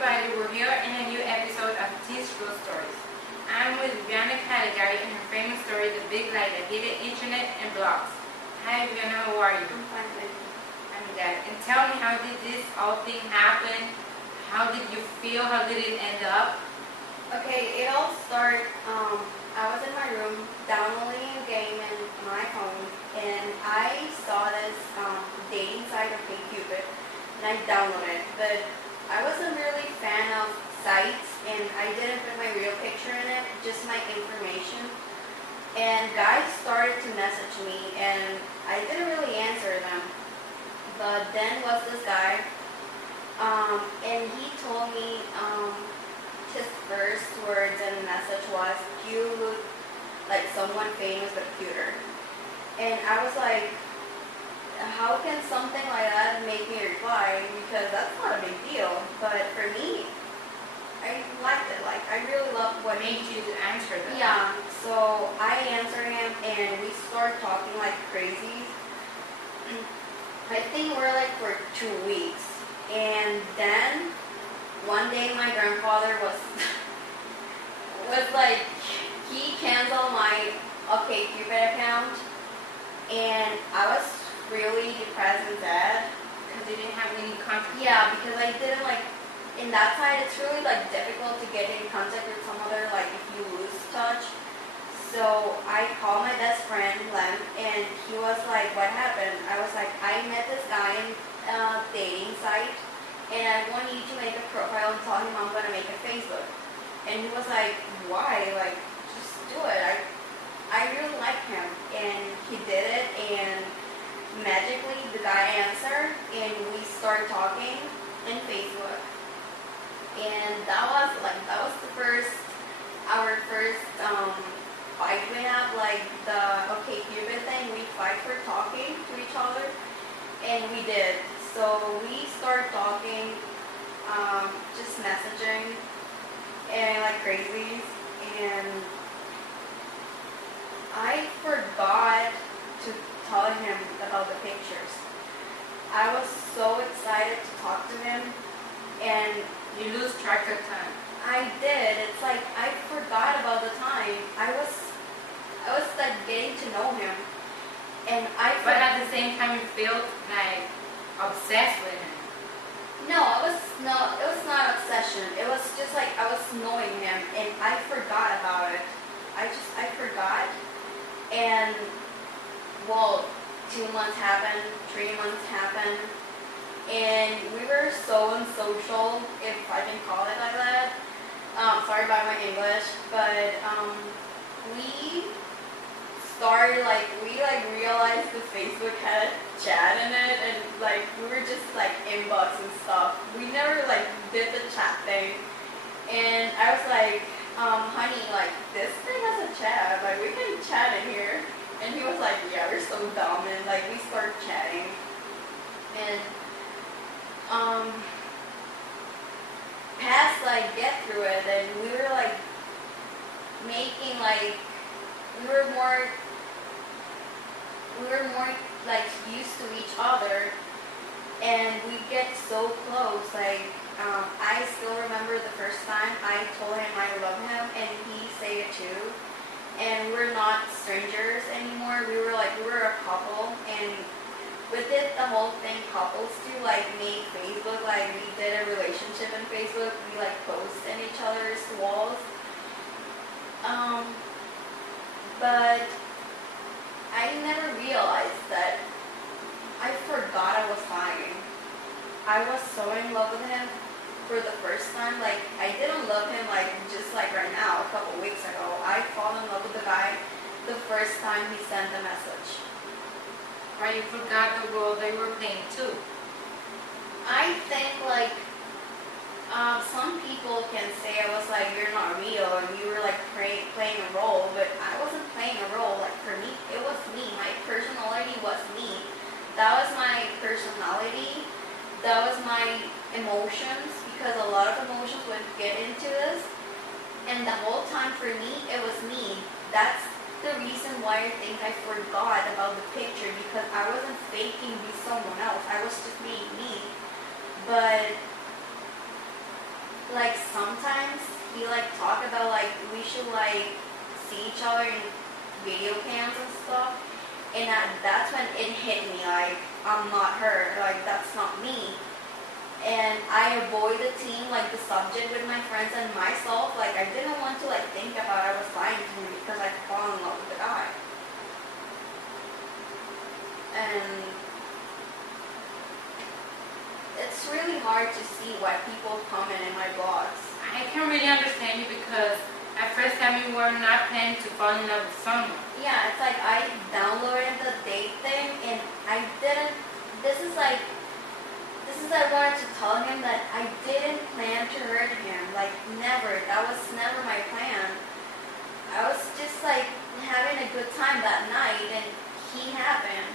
everybody, we're here in a new episode of T's True Stories. I'm with Viviana Caligari and her famous story, The Big Lie That Hit the Internet and Blogs. Hi Viviana, how are you? I'm fine, thank you. I'm glad. And tell me, how did this whole thing happen? How did you feel? How did it end up? Okay, it all started, I was in my room downloading a game in my phone, and I saw this dating site, OkCupid, and I downloaded it. But I wasn't really a fan of sites, and I didn't put my real picture in it, just my information. And guys started to message me, and I didn't really answer them. But then was this guy, and he told me his first words in the message was, "You look like someone famous but cuter." And I was like, how can something like that make me reply? Because that's not a big deal. But for me, I liked it. Like, I really loved what Made you to answer that? Yeah, so I answered him, and we started talking like crazy. I think we're like for 2 weeks. And then one day my grandfather was like, he canceled my OkCupid account, and I was really depressed and sad. Because you didn't have any contact? Yeah, because I didn't like, in that side it's really like difficult to get in contact with some other, like if you lose touch. So I called my best friend, Lem, and he was like, what happened? I was like, I met this guy in a dating site, and I want you to make a profile and tell him I'm gonna make a Facebook. And he was like, why? Like, just do it. I really like him. And he did it, and magically the guy answered, and we started talking in Facebook. And that was our first fight we had, like the OkCupid thing. We fight for talking to each other, and we did. So we started talking, just messaging, and like crazies, and I forgot to tell him about the pictures. I was so excited to talk to him, and You lose track of time. I did. It's like I forgot about the time. I was like getting to know him, and But at the same time, you felt like obsessed with him. No, it was not obsession. It was just like I was knowing him, and I forgot about it. I forgot, and well, 2 months happened, 3 months happened, and we were so unsocial, if I can call it like that. Sorry about my English, but we started we realized the Facebook had a chat in it, and like we were just like inbox and stuff. We never like did the chat thing, and I was like, honey, like this thing has a chat, like we can chat in here. And he was like, yeah, we're so dumb, and like we started chatting, and past like get through it, and we were like making like we were more like used to each other, and we get so close. Like I still remember the first time I told him I love him, and he said it too. And we're not strangers anymore. We were a couple, and we did the whole thing couples too, like made Facebook, like we did a relationship in Facebook. We like post in each other's walls. But I never realized that I forgot I was lying. I was so in love with him for the first time. Like, I didn't love him like just like right now, a couple weeks ago. I fall in love with the guy the first time he sent the message. Or you forgot the role they were playing too. I think like some people can say I was like, you're not real, and you were like playing a role, but I wasn't playing a role. Like, for me, it was me. My personality was me. That was my personality. That was my emotions, because a lot of emotions would get into this, and the whole time for me, it was me. That's the reason why I think I forgot about the picture, because I wasn't faking be someone else. I was just being me. But like sometimes he like talk about like we should like see each other in video cams and stuff, and that's when it hit me like I'm not her, like that's not me. And I avoid the team, like the subject with my friends and myself. Like I didn't want to like think about I was lying to him because I fall in love with the guy. And it's really hard to see what people comment in my blogs. I can really understand you because at first time you were not planning to fall in love with someone. Yeah, it's like I downloaded the date thing and I didn't, this is I wanted to tell him that I didn't plan to hurt him, like never, that was never my plan. I was just like having a good time that night and he happened.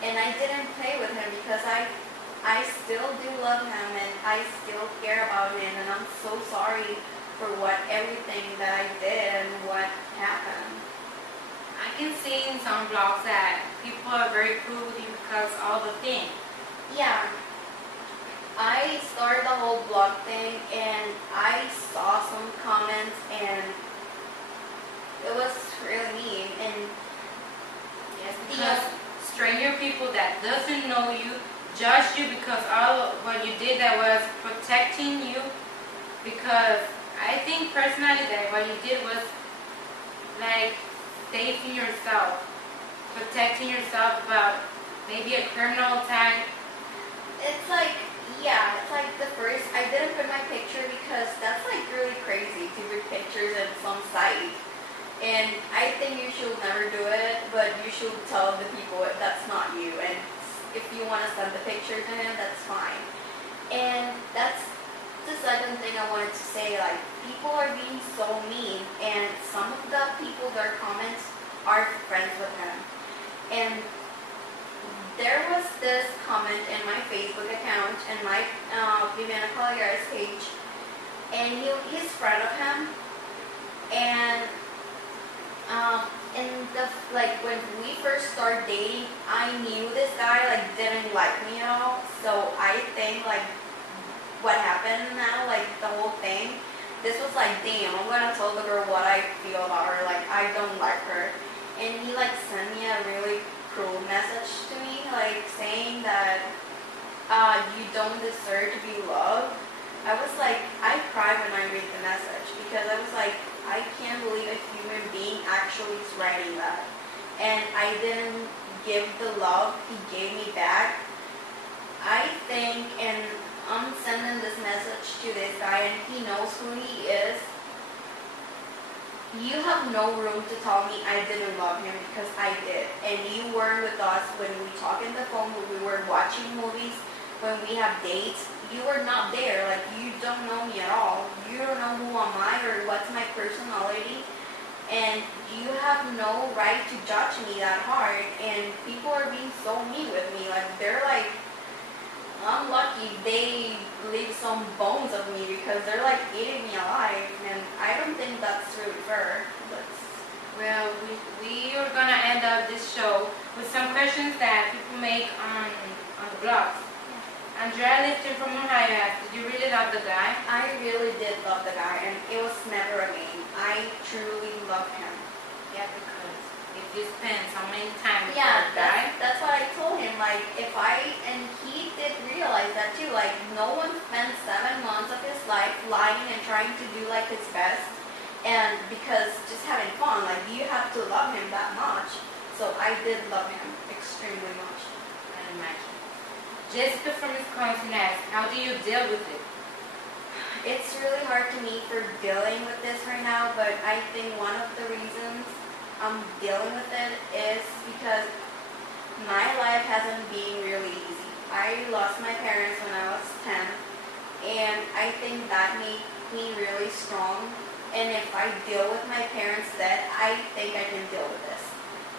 And I didn't play with him because I still do love him and I still care about him and I'm so sorry for everything that I did and what happened. I can see in some blogs that people are very cool with you because all the things. Yeah. I started the whole blog thing and I saw some comments and it was really mean and yes, because stranger people that doesn't know you judge you because all what you did that was protecting you, because I think personally that what you did was like saving yourself, protecting yourself about maybe a criminal attack. It's like, yeah, it's like the first, I didn't put my picture because that's like really crazy to put pictures in some site. And I think you should never do it, but you should tell the people that's not you. And if you want to send the picture to him, that's fine. And that's the second thing I wanted to say, like, people are being so mean, and some of the people, their comments are friends with him. And there was this comment in my Facebook account and my Viviana Caligari's page, and he's friend of him, and in the like when we first started dating, I knew this guy like didn't like me at all. So I think like what happened now, like the whole thing, this was like, damn, I'm gonna tell the girl what I feel about her. Like I don't like her, and he like sent me a really cruel message to me, like saying that you don't deserve to be loved. I was like, I cried when I read the message because I was like, I can't believe a human being actually is writing that. And I didn't give the love he gave me back. I think, and I'm sending this message to this guy and he knows who he is. You have no room to tell me I didn't love him because I did. And you were with us when we talk on the phone, when we were watching movies, when we have dates. You were not there. Like, you don't know me at all. You don't know who am I or what's my personality. And you have no right to judge me that hard. And people are being so mean with me. Like, they're like, I'm lucky they leave some bones of me because they're like eating me alive. And I don't think that's really fair. Well, we are going to end up this show with some questions that people make on the blogs. Andrea Lifton from Ohio asked, did you really love the guy? I really did love the guy, and it was never a game. I truly loved him. Yeah, because if you spend so many time with that guy. That's what I told him. Like, and he did realize that too. Like, no one spends 7 months of his life lying and trying to do like his best, and because just having fun. Like, you have to love him that much. So I did love him extremely much. I imagine. Jessica from Wisconsin asked, how do you deal with it? It's really hard to me for dealing with this right now, but I think one of the reasons I'm dealing with it is because my life hasn't been really easy. I lost my parents when I was 10, and I think that made me really strong. And if I deal with my parents' death, I think I can deal with this.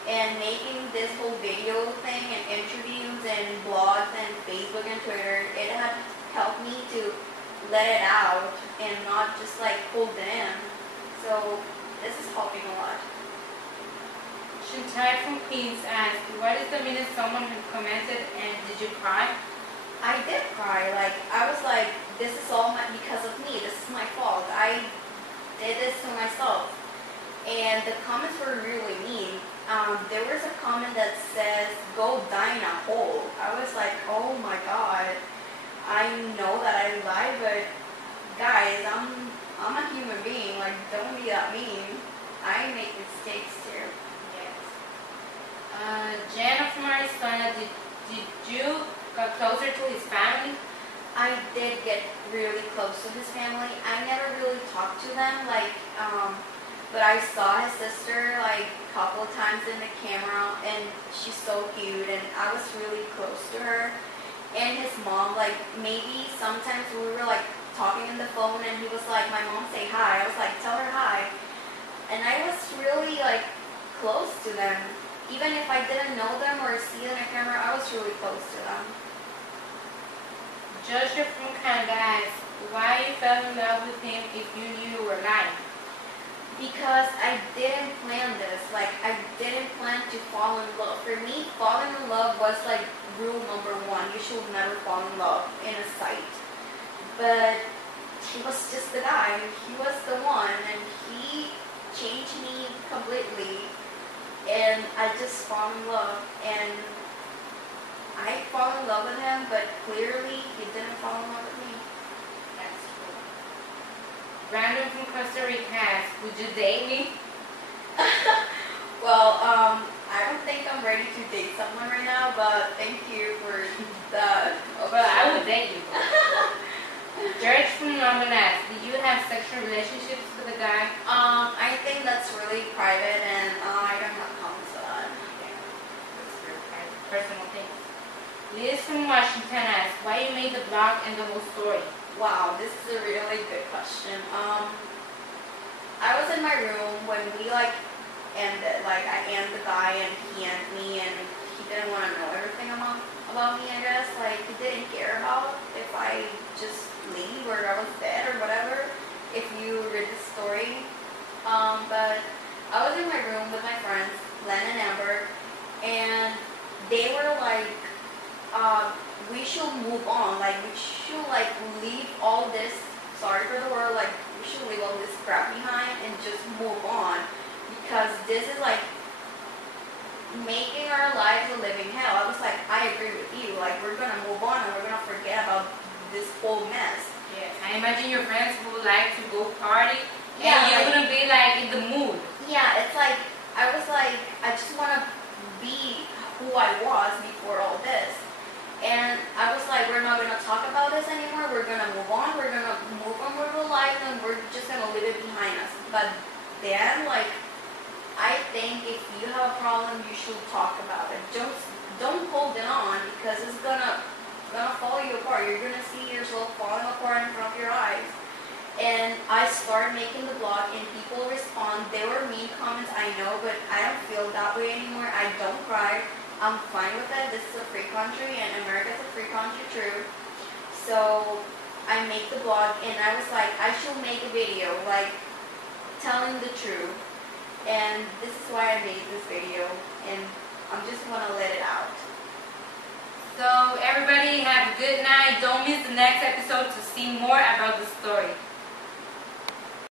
And making this whole video thing and interviews and blogs and Facebook and Twitter, it had helped me to let it out and not just like hold it in. So this is helping a lot. Shantai from Queens asked, what is the meaning of someone who commented and did you cry? I did cry. Like, I was like, this is all because of me. This is my fault. I did this to myself. And the comments were really mean. There was a comment that says, "Go die in a hole." I was like, oh my god. I know that I lie, but guys, I'm a human being. Like, don't be that mean. I make mistakes too. Yes. Jenna from Arizona, did you get closer to his family? I did get really close to his family. I never really talked to them, but I saw his sister like a couple of times in the camera, and she's so cute, and I was really close to her. And his mom, like, maybe sometimes we were like talking on the phone, and he was like, "My mom say hi." I was like, "Tell her hi." And I was really like close to them. Even if I didn't know them or see them in camera, I was really close to them. Joshua from Canada asks, why you fell in love with him if you knew you were lying? Because I didn't plan this. Like, I didn't plan to fall in love. For me, falling in love was like rule number 1. You should never fall in love in a sight. But he was just the guy. He was the one, and he changed me completely. And I just fall in love. And I fall in love with him, but clearly he didn't fall in love with me. That's true. Brandon from Costa Rica asks, would you date me? Well, I don't think I'm ready to date someone right now, but thank you for the... Well, I would date you. George from London asks, do you have sexual relationships with a guy? I think that's really private, and I don't have comments on that. Yeah, that's very private, personal things. Liz from Washington asks, why you made the blog and the whole story? Wow, this is a really good question. I was in my room when we ended. Like, I ended the guy and he ended me, and he didn't want to know everything about me, I guess. Like, he didn't care about if I just leave or I was dead or whatever, if you read the story. But I was in my room with my friends, Len and Amber, and they were like, we should move on. Like, we should leave all this, sorry for the word, like, we should leave all this crap behind and just move on, because this is like making our lives a living hell. I was like, I agree with you. Like, we're gonna move on and we're gonna forget about this whole mess. Yes, I imagine your friends would like to go party, Yeah, and you wouldn't be like in the mood. Yeah, it's like, I was like, I just want to be who I was before all this. And I was like, we're not going to talk about this anymore. We're going to move on. We're going to move on with our life, and we're just going to leave it behind us. But then, like, I think if you have a problem, you should talk about it. Don't hold it on, because it's going to fall you apart. You're going to see yourself falling apart in front of your eyes. And I started making the blog, and people respond. They were mean comments, I know, but I don't feel that way anymore. I don't cry. I'm fine with it. This is a free country, and America's a free country too. So I make the blog, and I was like, I should make a video, like, telling the truth. And this is why I made this video, and I'm just going to let it out. So everybody have a good night. Don't miss the next episode to see more about the story.